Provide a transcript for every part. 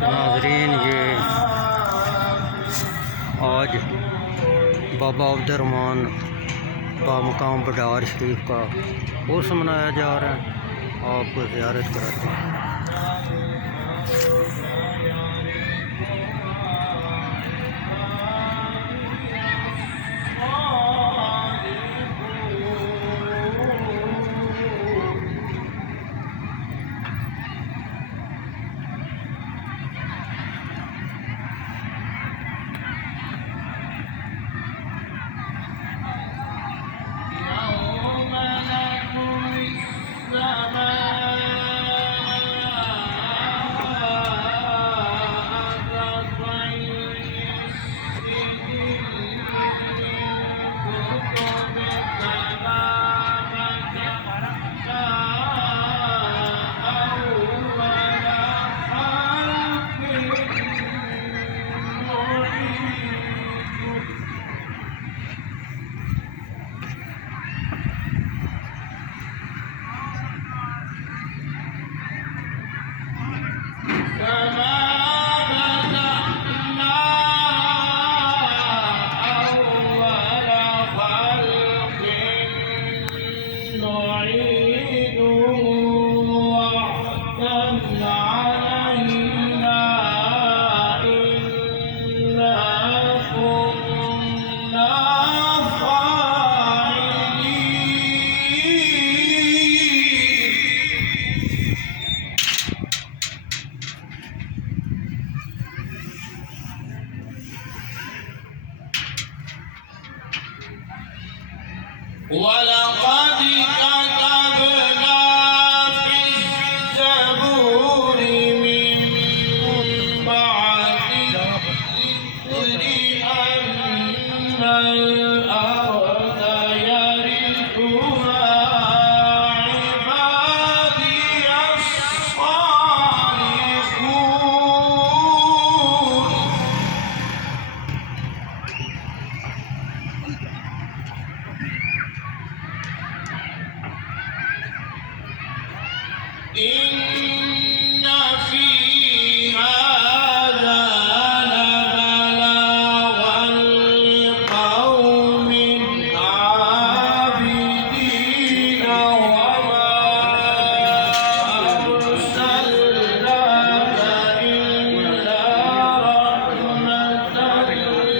नाजरीन, ये आज बाबा अब्दुर्रहमान बामुकाम बडार शरीफ का उर्स मनाया जा रहा है। आपको ज़ियारत कराते हैं। ولقد كتبنا في الزبور من بعد الذكر أن الأرض يرثها عبادي الصالحون. إن في هذا لبلاغا لقوم عابدين وما أرسلناك إلا رحمة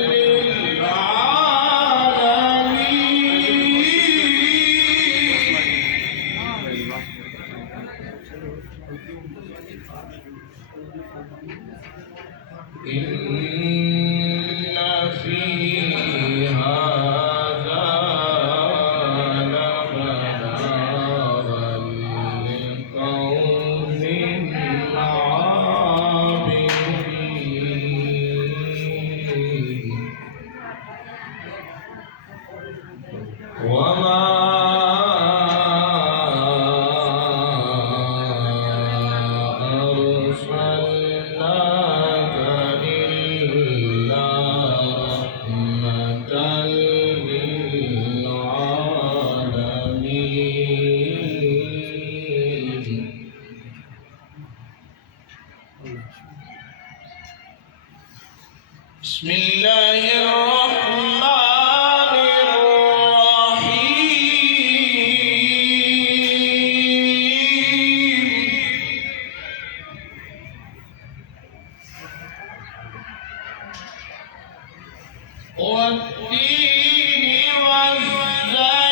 للعالمين. إن في هذا لبلاغا لقوم عابدين وما أرسلناك إلا رحمة للعالمين. بسم الله الرحمن الرحيم. والتين والزيتون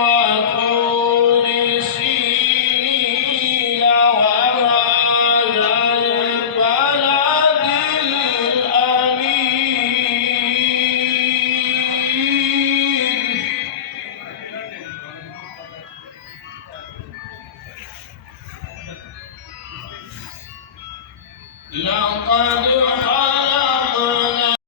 وطور سينين وهذا البلد الأمين. لقد